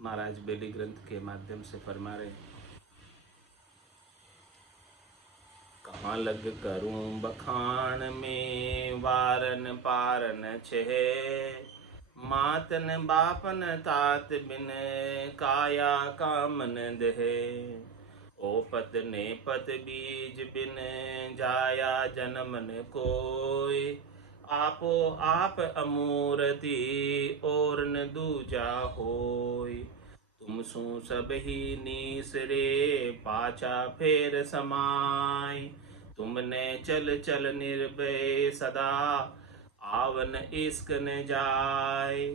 महाराज बेली ग्रंथ के माध्यम से फरमा रहे, कहाँ लग करूं बखान में वारन पारन छे, मातन बापन तात बिन काया कामन दहे, ओपत नेपत बीज बिन जाया जन्मन कोय, आपो आप अमूर्ति और न दूजा होय, तुम सु सब ही नीसरे पाचा फेर समाय, तुमने चल चल निर्भय सदा आवन इश्क न जाय,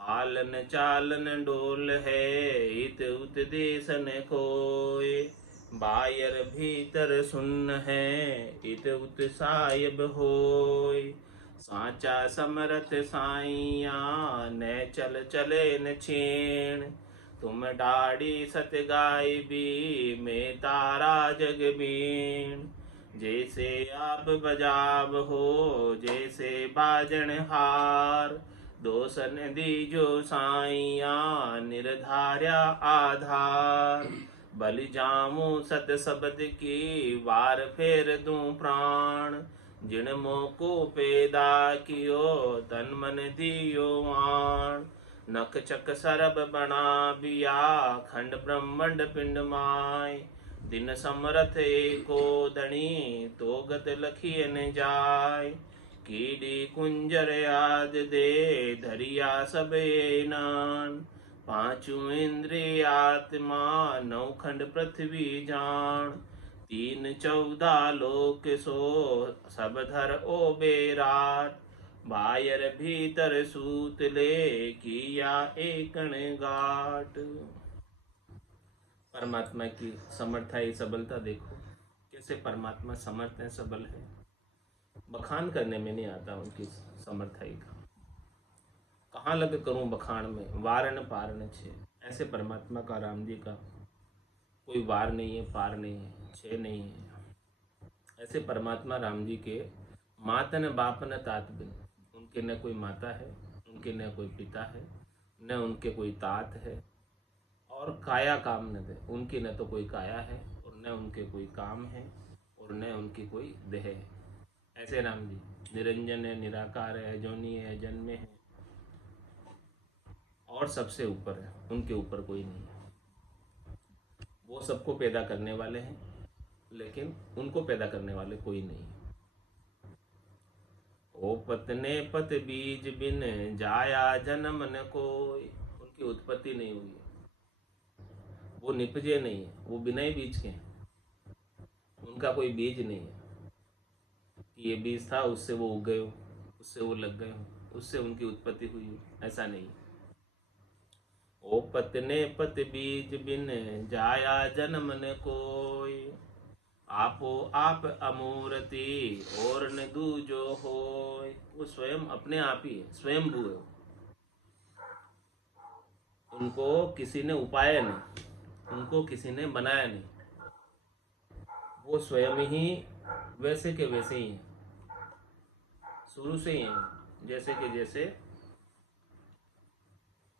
हालन चालन डोल है इत उत देश न कोय, बायर भीतर सुन्न है इत उत साहिब होय, साचा समरथ साइया न चल चले न छेण, तुम डाड़ी सत गाय भी में तारा जग बीण, जैसे आप बजाब हो जैसे बाजन हार, दोसन दीजो साइया निर्धार्या आधार, बलि जामू सत शब्द की वार फेर दूं प्राण, जिन मोको पैदा कियो तन मन दियो आण, नख चक सरब बना बिया खंड ब्रह्मंड पिंड माय, दिन समरथ एको धनी तो गत लखिय न जाय, कीड़ी कुंजर याद दे धरिया सब नान, पांचू इंद्रिय आत्मा नौ खंड पृथ्वी जान, 3 14 लोक सो सब धर ओ बेराट, बायर भीतर सूत ले किया एकण गाट। परमात्मा की समर्थाई सबलता देखो, कैसे परमात्मा समर्थ है, सबल है। बखान करने में नहीं आता उनकी समर्थाई का। कहाँ लग करूं बखान में वारन पारन छे, ऐसे परमात्मा का, राम जी का कोई वार नहीं है, पार नहीं है, छे नहीं है। ऐसे परमात्मा राम जी के मातन बापन तात बिन, उनके न कोई माता है, उनके न कोई पिता है, न उनके कोई तात है, और काया काम न दे, उनकी न तो कोई काया है और न उनके कोई काम है और न उनकी कोई देह है। ऐसे राम जी निरंजन है, निराकार है, अजोनी है, अजन्मे है और सबसे ऊपर है, उनके ऊपर कोई नहीं है। वो सबको पैदा करने वाले हैं लेकिन उनको पैदा करने वाले कोई नहीं है। ओ पतने पत बीज बिन जाया जन्म न कोई, उनकी उत्पत्ति नहीं हुई है, वो निपजे नहीं है, वो बिना ही बीज के हैं, उनका कोई बीज नहीं है कि ये बीज था उससे वो उग गए हो, उससे वो लग गए हो, उससे उनकी उत्पत्ति हुई हो, ऐसा नहीं। ओ पतने पत बीज बिन जाया जन्म न कोई, आपो आप अमूर्ति और न दूजो होय, वो स्वयं अपने आप ही है, स्वयंभू है। उनको किसी ने उपाया नहीं, उनको किसी ने बनाया नहीं, वो स्वयं ही वैसे के वैसे ही हैं, शुरू से ही हैं, जैसे के जैसे,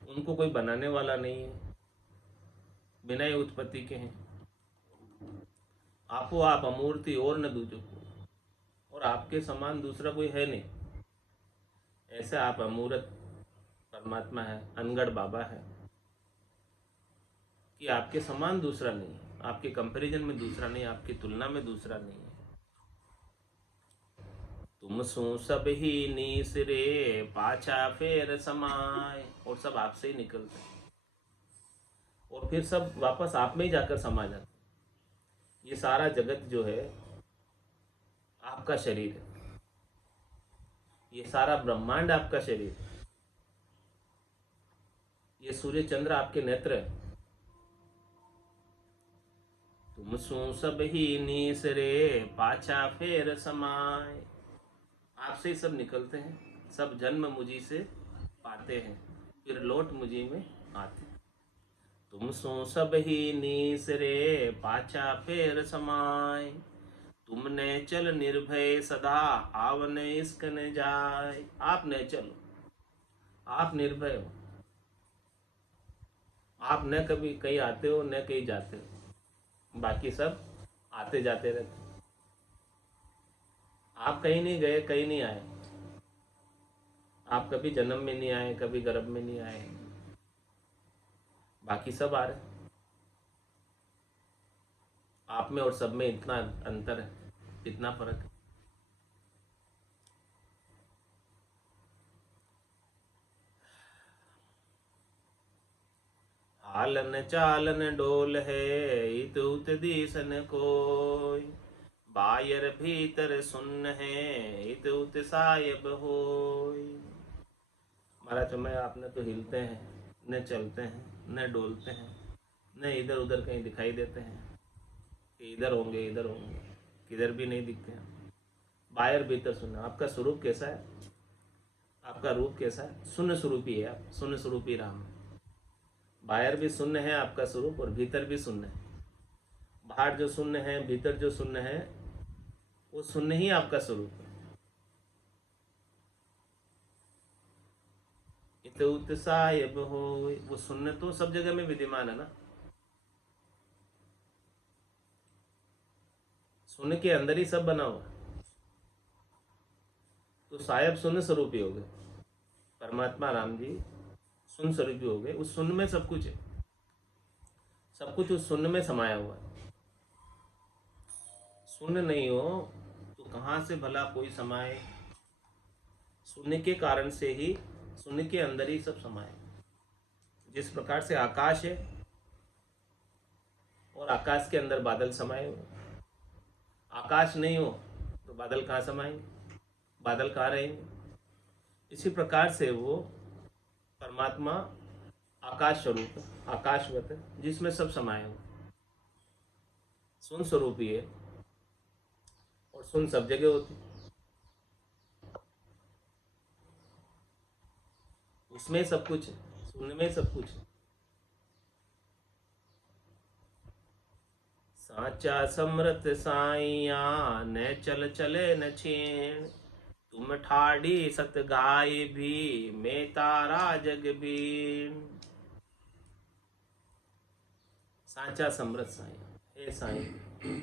उनको कोई बनाने वाला नहीं है, बिना ही उत्पत्ति के हैं। आपो आप अमूर्ति और न दूजो को, और आपके समान दूसरा कोई है नहीं, ऐसे आप अमूर्त परमात्मा है, अनगढ़ बाबा है कि आपके समान दूसरा नहीं है, आपके कंपैरिजन में दूसरा नहीं, आपकी तुलना में दूसरा नहीं है। तुम सु सब ही नीसरे पाछा फेर समाय, और सब आपसे ही निकलते हैं और फिर सब वापस आप में ही जाकर समा जाते हैं। ये सारा जगत जो है आपका शरीर है, ये सारा ब्रह्मांड आपका शरीर है, ये सूर्य चंद्र आपके नेत्र है। तुम सु सब ही नीसरे पाछा फेर समाय, आपसे ही सब निकलते हैं, सब जन्म मुझी से पाते हैं, फिर लौट मुझी में आते हैं। तुम सो सब ही नीसरे पाछा फेर समाय, तुमने चल निर्भय सदा आवन इश्क न जाय, आप न चलो, आप निर्भय हो, आप न कभी कहीं आते हो न कहीं जाते हो, बाकी सब आते जाते रहते। आप कहीं नहीं गए, कहीं नहीं आए। आप कभी जन्म में नहीं आए, कभी गर्भ में नहीं आए, बाकी सब आ रहे। आप में और सब में इतना अंतर है, इतना फर्क है। हालन चालन डोल है, इत उत दीसन कोय, बायर भीतर सुन्न है, इत उत सायब होय। महाराज मैं आपने तो हिलते हैं, न चलते हैं, न डोलते हैं, न इधर उधर कहीं दिखाई देते हैं कि इधर होंगे इधर होंगे, किधर भी नहीं दिखते हैं। बाहर भीतर सुनना। आपका स्वरूप कैसा है? आपका रूप कैसा है? शून्य स्वरूपी है आप, शून्य स्वरूपी राम है। बाहर भी शून्य है आपका स्वरूप और भीतर भी शून्य है। बाहर जो शून्य है, भीतर जो शून्य है, वो शून्य ही आपका स्वरूप है। इत उत्साहब हो, वो शून्य तो सब जगह में विद्यमान है ना। शून्य के अंदर ही सब बना हुआ, तो साहेब शून्य स्वरूपी हो गए। परमात्मा राम जी शून्य स्वरूपी हो गए। उस शून्य में सब कुछ है, सब कुछ उस शून्य में समाया हुआ है। शून्य नहीं हो तो कहाँ से भला कोई समाये? शून्य के कारण से ही, शून्य के अंदर ही सब समाये। जिस प्रकार से आकाश है और आकाश के अंदर बादल समाये हुए, आकाश नहीं हो तो बादल कहाँ समाएंगे, बादल कहाँ रहेंगे? इसी प्रकार से वो परमात्मा आकाश स्वरूप, आकाशवत है, जिसमें सब समाये हुए, शून्य स्वरूप ही है। और शून्य सब जगह होती, उसमें सब कुछ है, शून्य में सब कुछ है। साचा समृत साइया न चल चले न छेण, तुम ठाड़ी सत गाय भी मैं तारा जग बीन। साचा समृत साइया, हे साईं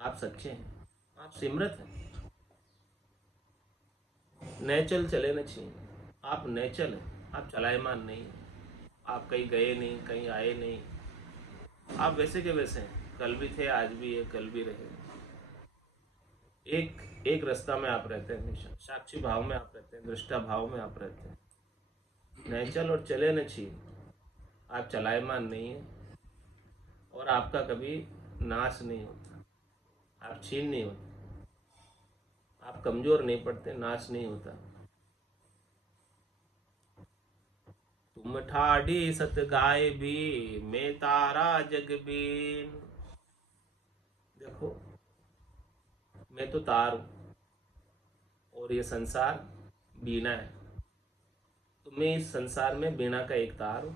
आप सच्चे हैं, आप सिमरत हैं। नेचल चले न छीन, आप नेचल हैं, आप चलायमान नहीं हैं। आप कहीं गए नहीं, कहीं आए नहीं, आप वैसे के वैसे हैं। कल भी थे, आज भी है, कल भी रहे। एक एक रास्ता में आप रहते हैं हमेशा, साक्षी भाव में आप रहते हैं, दृष्टा भाव में आप रहते हैं। नेचल और चले न छीन, आप चलायमान नहीं है और आपका कभी नाश नहीं होता, आप छीन नहीं होते, आप कमजोर नहीं पड़ते, नाश नहीं होता। तुम ठाड़ी सत गाय भी मैं तारा जग बीन। देखो मैं तो तार हूं और ये संसार बीना है, तो मैं इस संसार में बीना का एक तार हूं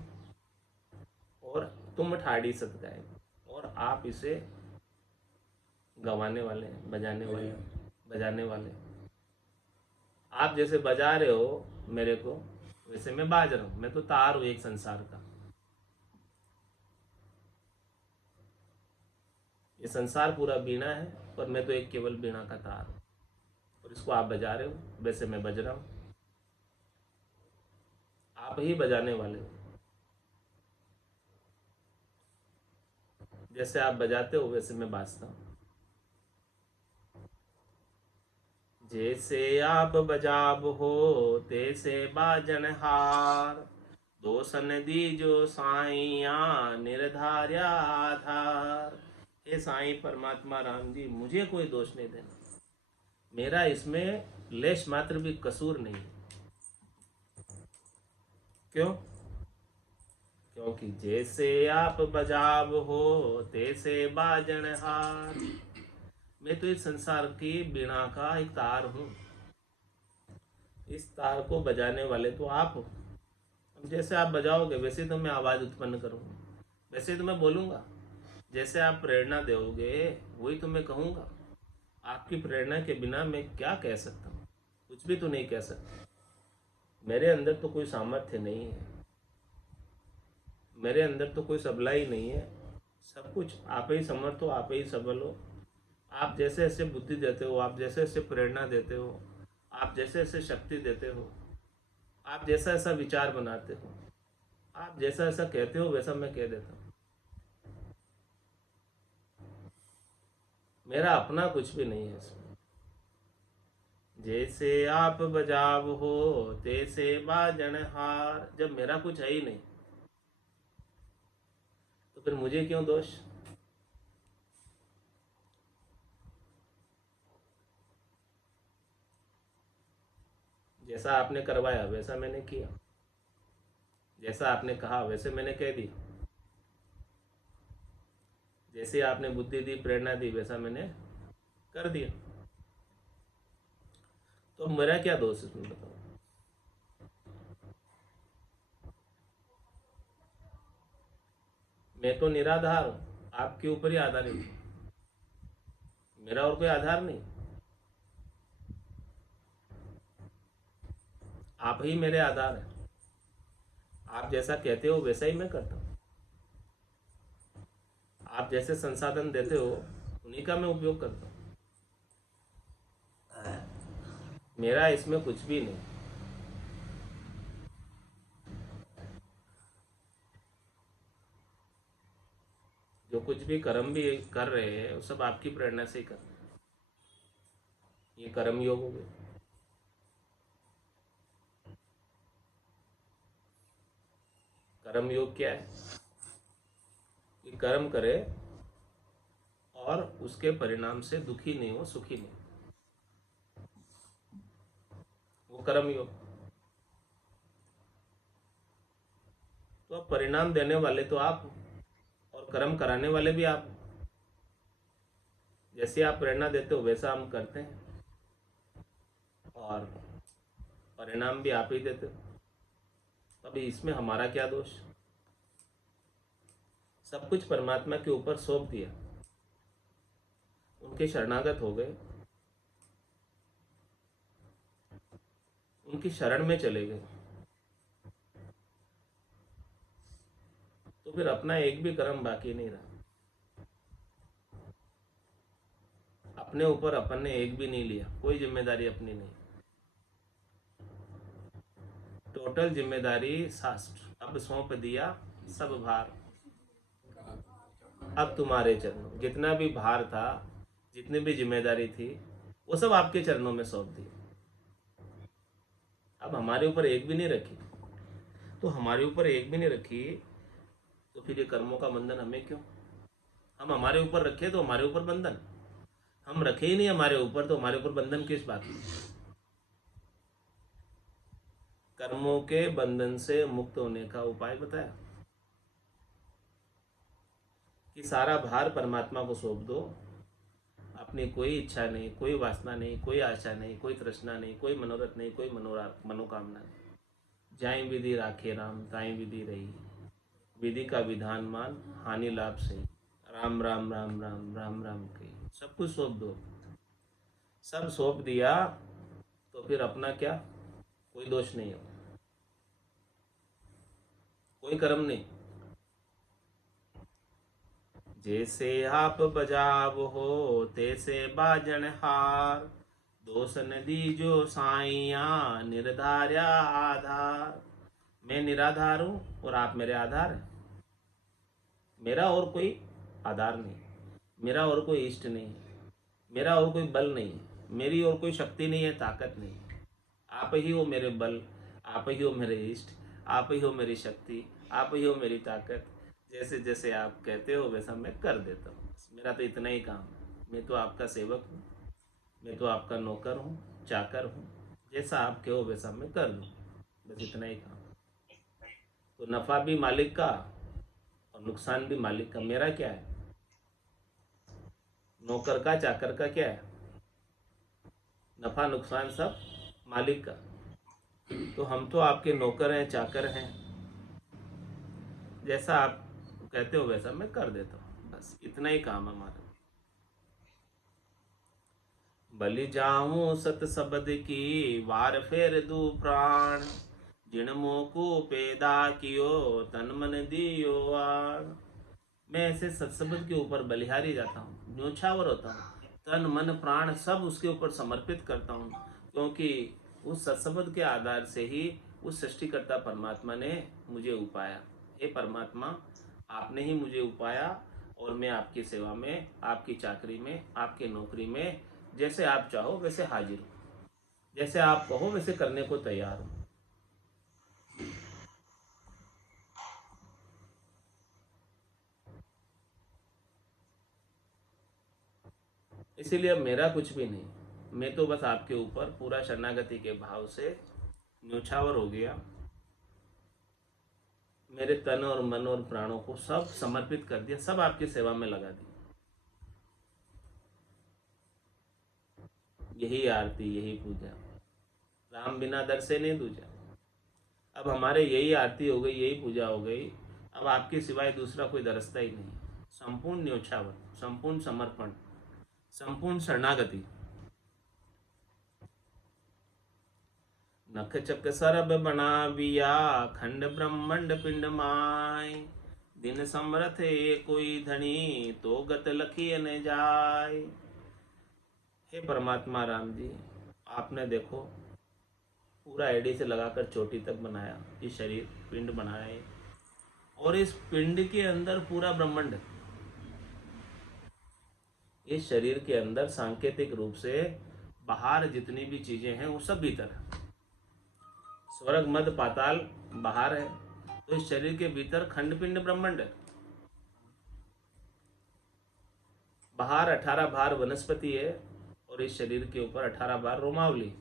और तुम ठाड़ी सत गाय, और आप इसे गंवाने वाले हैं, बजाने वाले, बजाने वाले। आप जैसे बजा रहे हो मेरे को, वैसे मैं बाज रहा हूं। मैं तो तार हूं एक संसार का। ये संसार पूरा बीणा है और मैं तो एक केवल बीणा का तार हूं, और इसको आप बजा रहे हो, वैसे मैं बज रहा हूं। आप ही बजाने वाले हो, जैसे आप बजाते हो वैसे मैं बाजता हूं। जैसे आप बजाब हो तैसे बाजन हार, दोसन दीजो साइया निर्धार्या आधार। हे साईं परमात्मा राम जी, मुझे कोई दोष नहीं देना, मेरा इसमें लेश मात्र भी कसूर नहीं है। क्यों? क्योंकि जैसे आप बजाब हो तैसे बाजन हार। मैं तो इस संसार की बीणा का एक तार हूं, इस तार को बजाने वाले तो आप हो। जैसे आप बजाओगे वैसे तो मैं आवाज़ उत्पन्न करूंगा, वैसे तो मैं बोलूँगा। जैसे आप प्रेरणा दोगे वही तो मैं कहूँगा। आपकी प्रेरणा के बिना मैं क्या कह सकता हूँ? कुछ भी तो नहीं कह सकता। मेरे अंदर तो कोई सामर्थ्य नहीं है, मेरे अंदर तो कोई सबला ही नहीं है। सब कुछ आप ही समर्थ हो, आप ही सबल हो। आप जैसे ऐसे बुद्धि देते हो, आप जैसे ऐसे प्रेरणा देते हो, आप जैसे ऐसे शक्ति देते हो, आप जैसा ऐसा विचार बनाते हो, आप जैसा ऐसा कहते हो वैसा मैं कह देता हूँ। मेरा अपना कुछ भी नहीं है इसमें। जैसे आप बजाव हो तैसे बाजन हार। जब मेरा कुछ है ही नहीं तो फिर मुझे क्यों दोष। जैसा आपने करवाया वैसा मैंने किया, जैसा आपने कहा वैसे मैंने कह दिया, जैसे आपने बुद्धि दी प्रेरणा दी वैसा मैंने कर दिया। तो मेरा क्या दोष इसमें बताओ। मैं तो निराधार हूँ, आपके ऊपर ही आधारित हूँ। मेरा और कोई आधार नहीं। आप ही मेरे आधार हैं। आप जैसा कहते हो वैसा ही मैं करता हूँ। आप जैसे संसाधन देते हो उन्हीं का मैं उपयोग करता हूँ। मेरा इसमें कुछ भी नहीं। जो कुछ भी कर्म भी कर रहे हैं वो सब आपकी प्रेरणा से ही कर रहे हैं। ये कर्म योग हो गए। कर्म योग क्या है कि कर्म करे और उसके परिणाम से दुखी नहीं हो, सुखी नहीं, वो कर्म योग। तो अब परिणाम देने वाले तो आप हो और कर्म कराने वाले भी आप हो। जैसे आप प्रेरणा देते हो वैसा हम करते हैं और परिणाम भी आप ही देते हो। अभी इसमें हमारा क्या दोष। सब कुछ परमात्मा के ऊपर सौंप दिया, उनके शरणागत हो गए, उनकी शरण में चले गए। तो फिर अपना एक भी कर्म बाकी नहीं रहा। अपने ऊपर अपन ने एक भी नहीं लिया, कोई जिम्मेदारी अपनी नहीं। टोटल जिम्मेदारी शास्त्र अब सौंप दिया, सब भार अब तुम्हारे चरणों। जितना भी भार था, जितनी भी जिम्मेदारी थी, वो सब आपके चरणों में सौंप दी। अब हमारे ऊपर एक भी नहीं रखी। तो हमारे ऊपर एक भी नहीं रखी तो फिर ये कर्मों का बंधन हमें क्यों। हम हमारे ऊपर रखे तो हमारे ऊपर बंधन, हम रखे ही नहीं हमारे ऊपर तो हमारे ऊपर बंधन किस बात की। कर्मों के बंधन से मुक्त होने का उपाय बताया कि सारा भार परमात्मा को सौंप दो। अपनी कोई इच्छा नहीं, कोई वासना नहीं, कोई आशा नहीं, कोई तृष्णा नहीं, कोई मनोरथ नहीं, कोई मनोकामना नहीं। जाए विधि राखे राम, ताई विधि रही। विधि का विधान मान, हानि लाभ सही। राम राम राम राम राम राम कही। सब कुछ सौंप दो। सब सौंप दिया तो फिर अपना क्या, कोई दोष नहीं हो, कोई कर्म नहीं। जैसे आप बजाव हो तैसे बाजन हार। दोष न दीजो साइया निर्धार्या आधार। मैं निराधार हूँ और आप मेरे आधार हैं। मेरा और कोई आधार नहीं, मेरा और कोई इष्ट नहीं है, मेरा और कोई बल नहीं है, मेरी और कोई शक्ति नहीं है, ताकत नहीं है। आप ही हो मेरे बल, आप ही हो मेरे इष्ट, आप ही हो मेरी शक्ति, आप ही हो मेरी ताकत। जैसे जैसे आप कहते हो वैसा मैं कर देता हूँ। मेरा तो इतना ही काम है। मैं तो आपका सेवक हूँ, मैं तो आपका नौकर हूँ, चाकर हूँ। जैसा आप कहो वैसा मैं कर दूँ, बस इतना ही काम। तो नफ़ा भी मालिक का और नुकसान भी मालिक का। मेरा क्या है, नौकर का चाकर का क्या है, नफ़ा नुकसान सब मालिक का। तो हम तो आपके नौकर हैं, चाकर हैं। जैसा आप कहते हो वैसा मैं कर देता हूँ, बस इतना ही काम है हमारा। बलि जाऊं सत शब्द की, वार फेर दू प्राण। जिन मोको पैदा कियो तन मन दियो आर। मैं ऐसे सत्संग के ऊपर बलिहारी जाता हूँ, न्योछावर होता हूँ, तन मन प्राण सब उसके ऊपर समर्पित करता हूँ, क्योंकि उस सत्संग के आधार से ही उस सृष्टिकर्ता परमात्मा ने मुझे उपाया। हे परमात्मा, आपने ही मुझे उपाया और मैं आपकी सेवा में, आपकी चाकरी में, आपकी नौकरी में जैसे आप चाहो वैसे हाजिर हूँ, जैसे आप कहो वैसे करने को तैयार हूँ। इसीलिए अब मेरा कुछ भी नहीं, मैं तो बस आपके ऊपर पूरा शरणागति के भाव से न्योछावर हो गया। मेरे तन और मन और प्राणों को सब समर्पित कर दिया, सब आपकी सेवा में लगा दी। यही आरती, यही पूजा, राम बिना दर से नहीं दूजा। अब हमारे यही आरती हो गई, यही पूजा हो गई, अब आपके सिवाय दूसरा कोई दरसता ही नहीं। संपूर्ण न्योछावर, संपूर्ण समर्पण, संपूर्ण शरणागति। नख चक सरब बनाविया खंड ब्रह्मंड पिंड माय। दिन समरथ कोई धनी तो गत लखिय न जाय। हे परमात्मा राम जी, आपने देखो पूरा एडी से लगाकर चोटी तक बनाया, ये शरीर पिंड बनाया है, और इस पिंड के अंदर पूरा ब्रह्मांड। इस शरीर के अंदर सांकेतिक रूप से बाहर जितनी भी चीजें हैं वो सब भीतर है। स्वर्ग मध्य पाताल बाहर है, तो इस शरीर के भीतर खंड पिंड ब्रह्मांड है। बाहर 18 भार वनस्पति है और इस शरीर के ऊपर 18 भार रोमावली।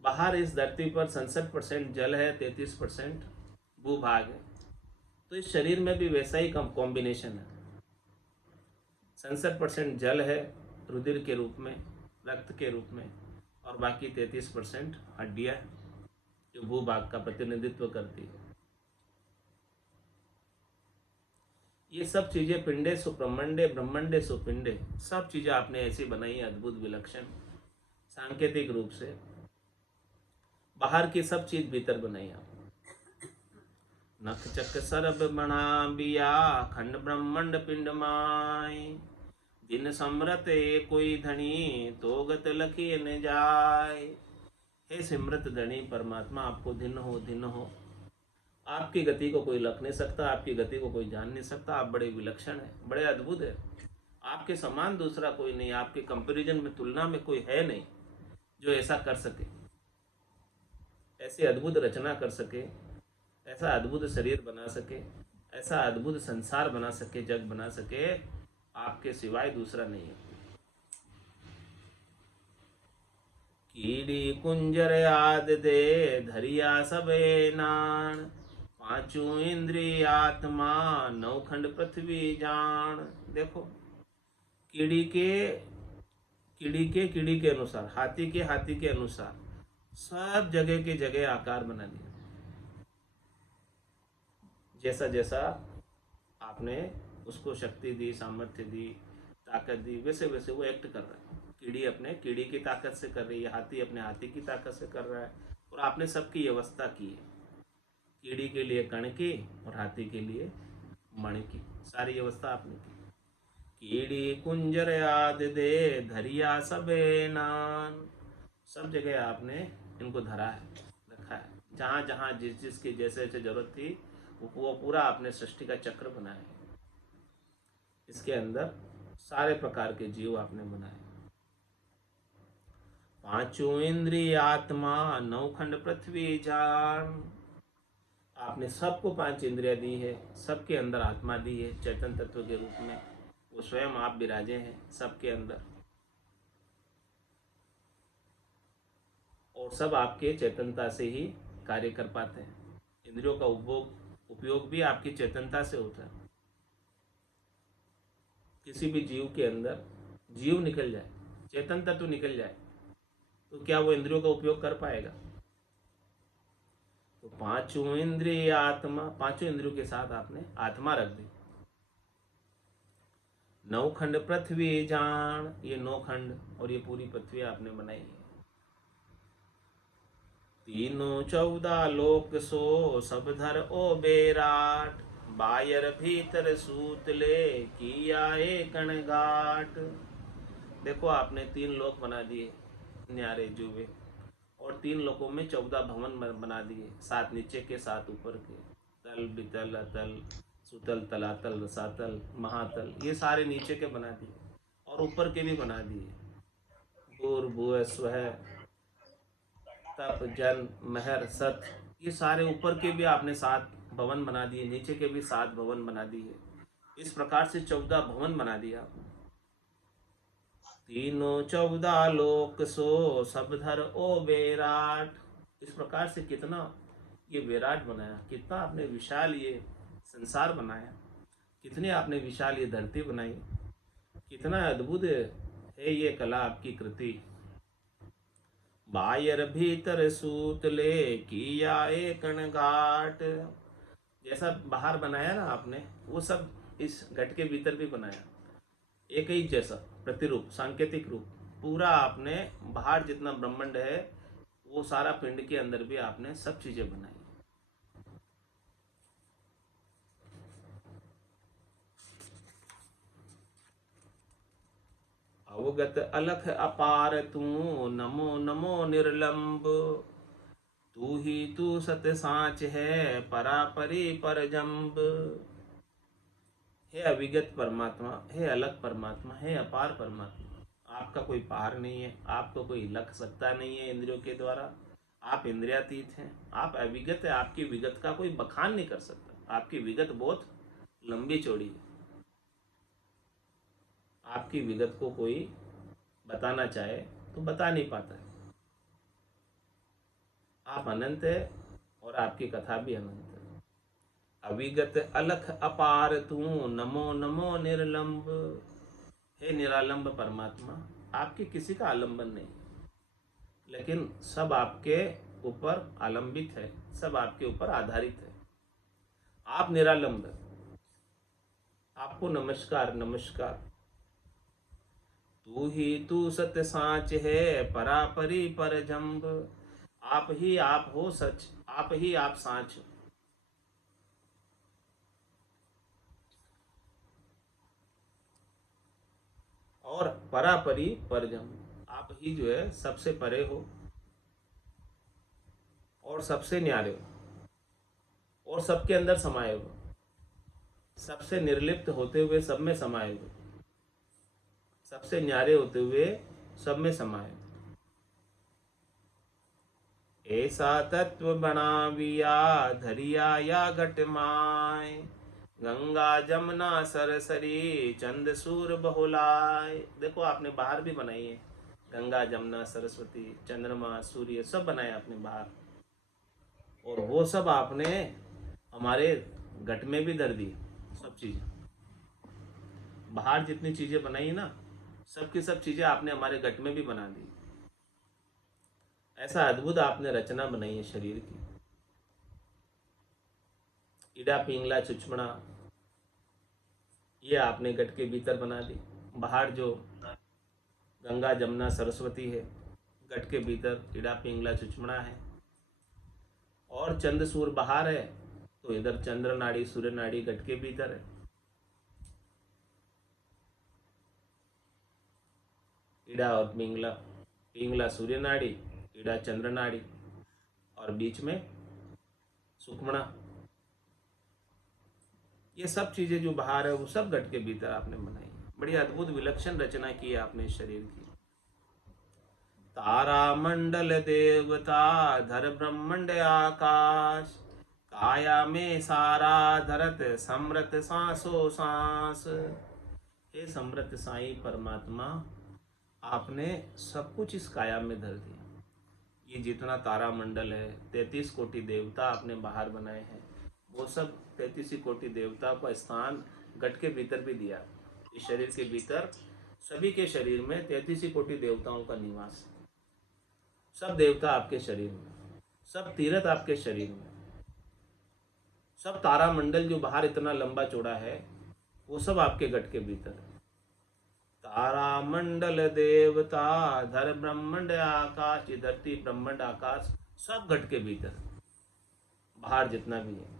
बाहर इस धरती पर 67% जल है, 33% भूभाग है, तो इस शरीर में भी वैसा ही कॉम्बिनेशन है। 67% जल है रुधिर के रूप में, रक्त के रूप में, और बाकी 33% हड्डियाँ जो भूभाग का प्रतिनिधित्व करती है। ये सब चीजें पिंडे सु ब्रह्मंडे, ब्रह्मंडे सु पिंडे, सब चीजें आपने ऐसी बनाई है, अद्भुत विलक्षण सांकेतिक रूप से। बाहर की सब चीज भीतर बनाई आप। नख चक सरब बना बिया खंड ब्रह्मंड पिंड माय। दिन समरत कोई धनी तो गत लखी न जाय। हे सिमरत धनी परमात्मा, आपको दिन हो, दिन हो, आपकी गति को कोई लख नहीं सकता, आपकी गति को कोई जान नहीं सकता। आप बड़े विलक्षण हैं, बड़े अद्भुत है, आपके समान दूसरा कोई नहीं, आपके कंपैरिजन में, तुलना में कोई है नहीं जो ऐसा कर सके, ऐसी अद्भुत रचना कर सके, ऐसा अद्भुत शरीर बना सके, ऐसा अद्भुत संसार बना सके, जग बना सके। आपके सिवाय दूसरा नहीं है। कीड़ी कुंजर याद दे धरिया सबे नान। पांचों इंद्रिय आत्मा नौखंड पृथ्वी जान। देखो, कीड़ी के अनुसार, हाथी के अनुसार सब जगह के जगह आकार बना दिया। जैसा जैसा आपने उसको शक्ति दी, सामर्थ्य दी, ताकत दी, वैसे वैसे वो एक्ट कर रहा है। कीड़ी अपने कीड़ी की ताकत से कर रही है, हाथी अपने हाथी की ताकत से कर रहा है, और आपने सबकी व्यवस्था की है। कीड़ी के लिए कण की और हाथी के लिए मणि की, सारी व्यवस्था आपने की। कीड़ी कुंजर याद दे धरिया सबे नान। सब जगह आपने इनको धरा है, रखा है, जहाँ जहाँ जिस जिसकी जैसे जैसे जरूरत थी वो पूरा आपने सृष्टि का चक्र बनाया है। इसके अंदर सारे प्रकार के जीव आपने बनाए। पांचों इंद्रिय आत्मा नौखंड पृथ्वी जान। आपने सबको 5 इंद्रिया दी है, सबके अंदर आत्मा दी है चैतन्य तत्व के रूप में, वो स्वयं आप विराजे हैं सबके अंदर, और सब आपके चेतनता से ही कार्य कर पाते हैं। इंद्रियों का उपयोग भी आपकी चेतनता से होता है। किसी भी जीव के अंदर जीव निकल जाए, चेतन तत्व निकल जाए, तो क्या वो इंद्रियों का उपयोग कर पाएगा? तो पांचों इंद्रिय आत्मा, पांचों इंद्रियों के साथ आपने आत्मा रख दी। नौखंड पृथ्वी जान, ये 9 खंड और ये पूरी पृथ्वी आपने बनाई है। तीनों 14 लोक सो सब धर ओ बेराट, बायर भीतर सूत ले किया एकण घाट। देखो आपने 3 लोक बना दिए न्यारे जुवे, और 3 लोकों में 14 भवन बना दिए, 7 नीचे के 7 ऊपर के, तल बितल अतल सुतल तलातल रसातल महातल, ये सारे नीचे के बना दिए और ऊपर के भी बना दिए। भूर भुव स्वह तप जल महर सत, ये सारे ऊपर के भी आपने 7 भवन बना दिए, नीचे के भी 7 भवन बना दिए। इस प्रकार से 14 भवन बना दिया। तीनों 14 लोक सो सब धर ओ विराट, इस प्रकार से कितना ये विराट बनाया, कितना आपने विशाल ये संसार बनाया, कितनी आपने विशाल ये धरती बनाई, कितना अद्भुत है ये कला आपकी कृति। बायर भीतर सूत ले किया एकण घाट, जैसा बाहर बनाया ना आपने, वो सब इस घट के भीतर भी बनाया, एक ही जैसा प्रतिरूप सांकेतिक रूप पूरा आपने बाहर जितना ब्रह्मांड है वो सारा पिंड के अंदर भी आपने सब चीजें बनाई। अवगत अलख अपार तू नमो नमो निर्लंब, तू ही तू सत सांच है परापरि पर जम्ब। हे अविगत परमात्मा, हे अलग परमात्मा, हे अपार परमात्मा, आपका कोई पार नहीं है, आपको कोई लख सकता नहीं है इंद्रियों के द्वारा, आप इंद्रियातीत हैं, आप अविगत है, आपकी विगत का कोई बखान नहीं कर सकता, आपकी विगत बहुत लंबी चौड़ी है, आपकी विगत को कोई बताना चाहे तो बता नहीं पाता है। आप अनंत है और आपकी कथा भी अनंत है। अविगत अलख अपार तू नमो नमो निर्लंब, हे निरालंब परमात्मा, आपके किसी का आलंबन नहीं, लेकिन सब आपके ऊपर आलंबित है, सब आपके ऊपर आधारित है। आप निरालंब, आपको नमस्कार नमस्कार। तू ही तू सत्य सांच है परापरि पर जम्ब, आप ही आप हो सच, आप ही आप सांच हो। और परापरि परजम, आप ही जो है सबसे परे हो और सबसे न्यारे हो और सबके अंदर समाये हो, सबसे निर्लिप्त होते हुए सब में समाये हो, सबसे न्यारे होते हुए सब में समाये। ऐसा तत्व बनाविया धरिया या घट माय, गंगा जमुना सरसरी चंद सूर बहुलाय। देखो आपने बाहर भी बनाई है, गंगा जमुना सरस्वती चंद्रमा सूर्य सब बनाए आपने बाहर, और वो सब आपने हमारे घट में भी धर दी। सब चीज़ें बाहर जितनी चीज़ें बनाई ना, सब की सब चीज़ें आपने हमारे घट में भी बना दी। ऐसा अद्भुत आपने रचना बनाई है शरीर की। इडा पिंगला चुचमड़ा ये आपने घट के भीतर बना दी। बाहर जो गंगा जमुना सरस्वती है, घट के भीतर इडा पिंगला चुचमड़ा है, और चंद सूर बाहर है, तो इधर चंद्र नाड़ी सूर्य नाड़ी घट के भीतर है। इडा और पिंगला, पिंगला सूर्य नाड़ी, इडा चंद्र नाड़ी, और बीच में सुखमणा। ये सब चीजें जो बाहर है वो सब घट के भीतर आपने बनाई। बड़ी अद्भुत विलक्षण रचना की है आपने शरीर की। तारा मंडल देवता धर ब्रह्मंड आकाश, काया में सारा धरत समृत सांसो सांस। हे समृत साई परमात्मा, आपने सब कुछ इस काया में धर दिया। ये जितना तारा मंडल है, 33 कोटि देवता आपने बाहर बनाए हैं, वो सब 33 कोटि देवता का स्थान घट के भीतर भी दिया। इस शरीर के भीतर सभी के शरीर में 33 कोटि देवताओं का निवास, सब देवता आपके शरीर में, सब तीर्थ आपके शरीर में, सब तारा मंडल जो बाहर इतना लंबा चौड़ा है वो सब आपके घट के भीतर है। तारा मंडल देवता धर ब्रह्मांड आकाश, ये धरती ब्रह्मांड आकाश सब घट के भीतर, बाहर जितना भी है।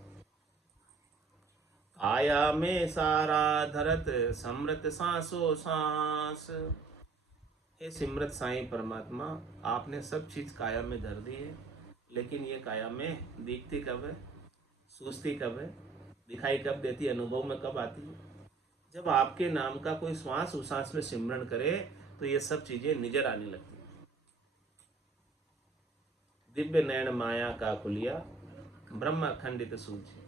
काया में सारा धरत समृत सांसो सांस। हे सिमरत साईं परमात्मा, आपने सब चीज काया में धर दी है, लेकिन ये काया में दिखती कब है, सूझती कब है, दिखाई कब देती, अनुभव में कब आती है? जब आपके नाम का कोई श्वास उश्वास में सिमरण करे तो ये सब चीजें नजर आने लगती है। दिव्य नयन माया का खुलिया ब्रह्म अखंडित सूझे,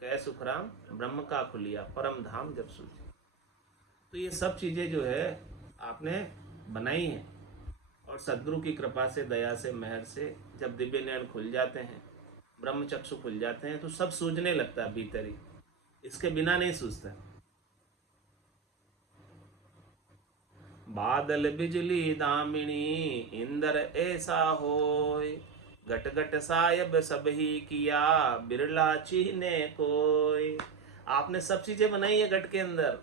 कै सुखराम ब्रह्म का खुलिया परम धाम जब सूझे। तो ये सब चीजें जो है आपने बनाई हैं, और सदगुरु की कृपा से, दया से, मेहर से जब दिव्य नयन खुल जाते हैं, ब्रह्म चक्षु खुल जाते हैं, तो सब सूझने लगता है भीतर ही, इसके बिना नहीं सूझता। बादल बिजली दामिनी इंद्र ऐसा होय, घट घट सायब सब ही किया बिरला चीने कोय। आपने सब चीजें बनाई है घट के अंदर।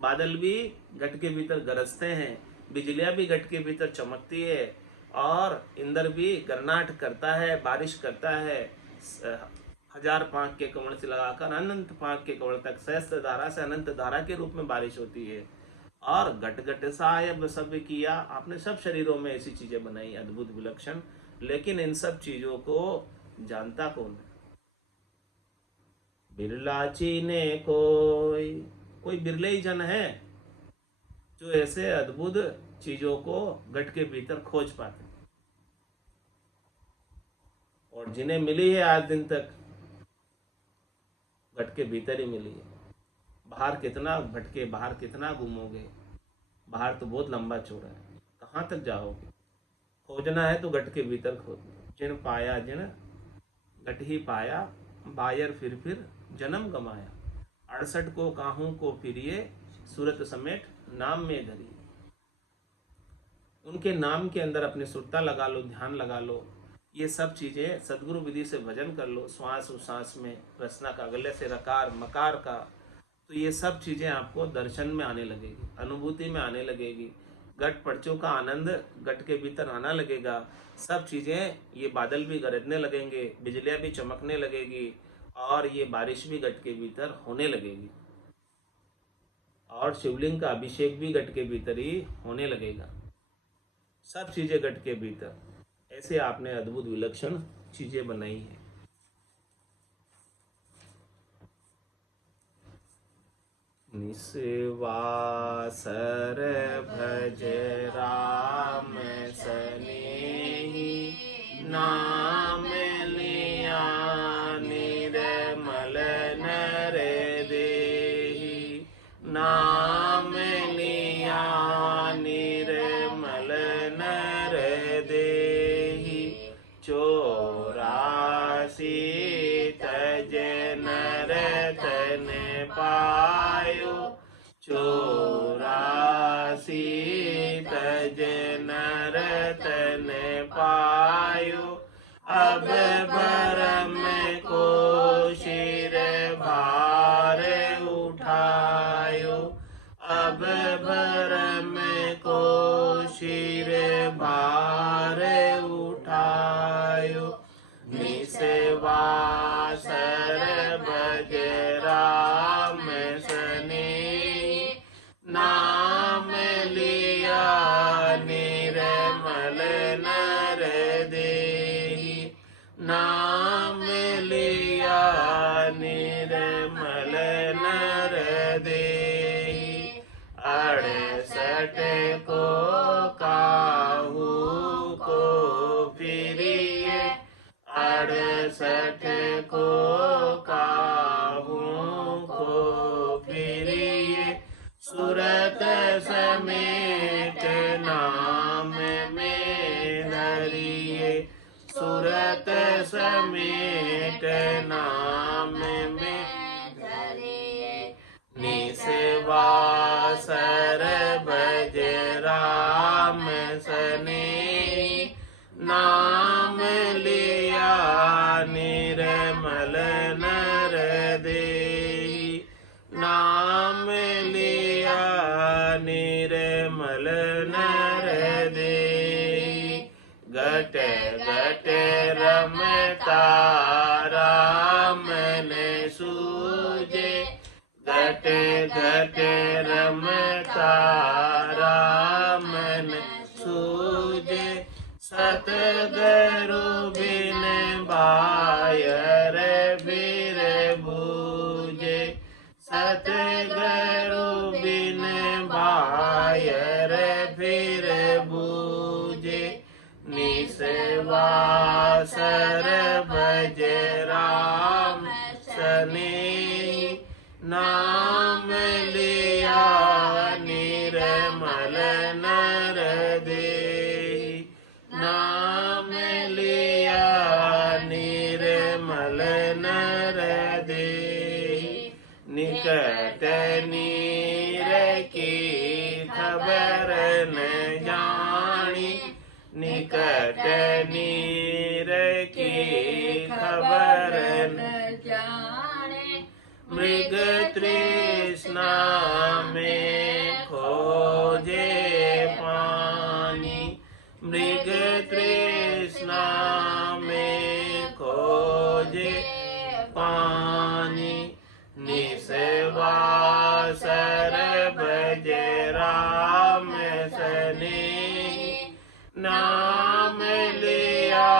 बादल भी घट के भीतर गरजते हैं, बिजलियां भी घट के भीतर चमकती है, और इंद्र भी गरनाट करता है, बारिश करता है। हजार पांख के कमल से लगाकर अनंत पांख के कमल तक सहस्त्र धारा से अनंत धारा के रूप में बारिश होती है। और घट घट सायब सब किया, आपने सब शरीरों में ऐसी चीजें बनाई अद्भुत विलक्षण, लेकिन इन सब चीजों को जानता कौन है? बिरला चीने कोई बिरले ही जन है जो ऐसे अद्भुत चीजों को घट के भीतर खोज पाते, और जिन्हें मिली है आज दिन तक घट के भीतर ही मिली है। बाहर कितना भटके, बाहर कितना घूमोगे, बाहर तो बहुत लंबा चौड़ा है, कहाँ तक जाओगे? खोजना है तो घट के भीतर खोजो। जिन पाया जिन घट ही पाया, बायर फिर जन्म गमाया। 68 को काहू को फिरिए, सूरत समेट नाम में धरिए। उनके नाम के अंदर अपनी सुरता लगा लो, ध्यान लगा लो। ये सब चीजें सदगुरु विधि से भजन कर लो, श्वास उश्वास में रचना का, गले से रकार मकार का, तो ये सब चीजें आपको दर्शन में आने लगेगी, अनुभूति में आने लगेगी। घट पर्चों का आनंद घट के भीतर आना लगेगा। सब चीजें, ये बादल भी गरजने लगेंगे, बिजलियां भी चमकने लगेगी, और ये बारिश भी घट के भीतर होने लगेगी, और शिवलिंग का अभिषेक भी घट के भीतर ही होने लगेगा। सब चीजें घट के भीतर, ऐसे आपने अद्भुत विलक्षण चीजें बनाई हैं। निस्वासर भज राम सनेही, नाम लिया निर्मल नर देहि। नाम लिया निर्मल नर देहि, 84 तज नर तन पायो। 84 तज नर तन पायो, अब भरम को शिर भार उठायो। अब भरम को शिर भार उठायो। निस्वासर भज राम सनेही, नाम लिया निर्मल नर देहि। नाम लिया निर्मल नर देहि, 68 को काहू को फिरिए। 68 को काहू को फिरिए, सूरत समेत नाम में धरिए। सूरत समेत नाम में धरिए। निस्वासर भज राम सनेही, नाम लिया निर्मल नर देहि। नाम लिया निर्मल नर देहि, घट घट रमता राम ने सूझे, घट घट रमता राम ने सूझे, सतगुरु बिन बायर फिर बूझे, सतगुरु बिन बायर फिर बूझे, निसवासर भज राम सनेही, नाम लिया निर्मल नर देहि, नाम लिया निर्मल नर देहि, निकट नीर की खबर न जानी, निकट नीर की खबर न जाने, मृग तृष्णा में खोजे पानी, मृग तृष्णा में खोजे पानी, निसवासर भज राम सनेही, नाम लिया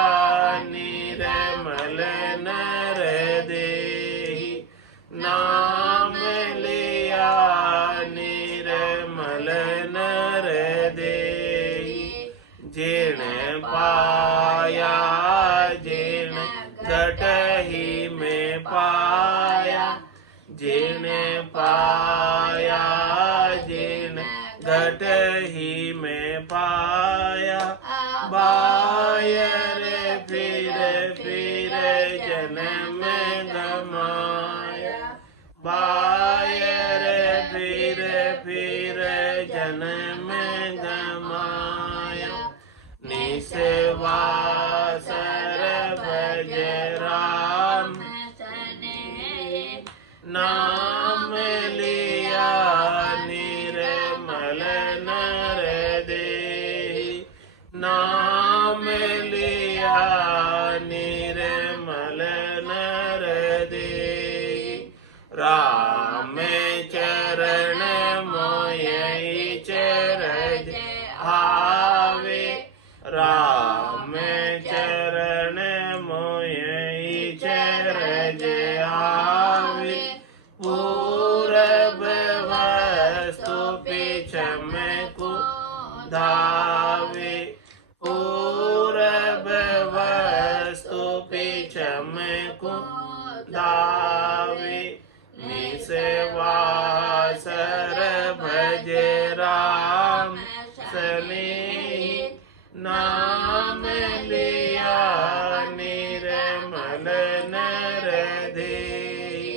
निर्मल नर देहि, नाम लिया निर्मल नर देहि, जिन पाया जिन घटहि में पाया, जिन पाया जिन घटहि में पाया, बायर फिर फिर जन्म गमाया, बायर फिर फिर जन्म गमाया, निसवासर भज राम सनेही, नाम लिया निर्मल नर देहि, नाम लिया निर्मल नर देहि, राम चरण मोहि चरज आवे, राम चरण मोहि चरज आवे, पूरब वस्तु पिछम को धावे, पूरब वस्तु पिछम को धावे, निसवासर भज राम सनेही, नाम लिया निर्मल नर देहि,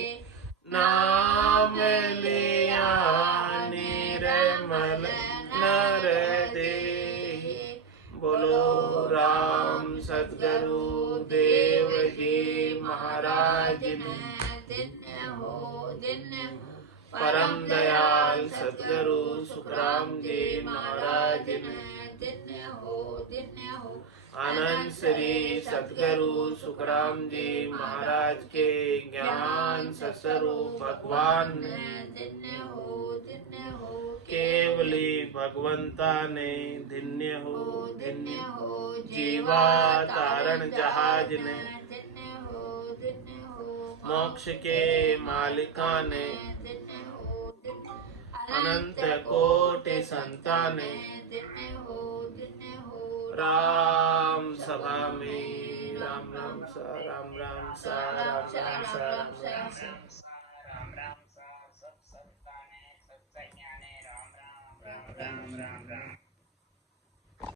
नाम लिया निर्मल नर देहि। बोलो राम सतगुरु देव जी महाराज ने, परम दयाल सतगुरु सुखराम जी महाराज ने, आनंद श्री सतगुरु सुखराम जी महाराज के ज्ञान स्वरूप भगवान ने, केवली भगवंता ने, धन्य हो जीवा तारण जहाज ने, मोक्ष के मालिका ने, अनंत कोटि संताने, राम सभा में राम राम सा राम राम सा राम राम सा राम राम सा राम राम सा, सब संताने सब ज्ञाने राम राम राम राम राम राम।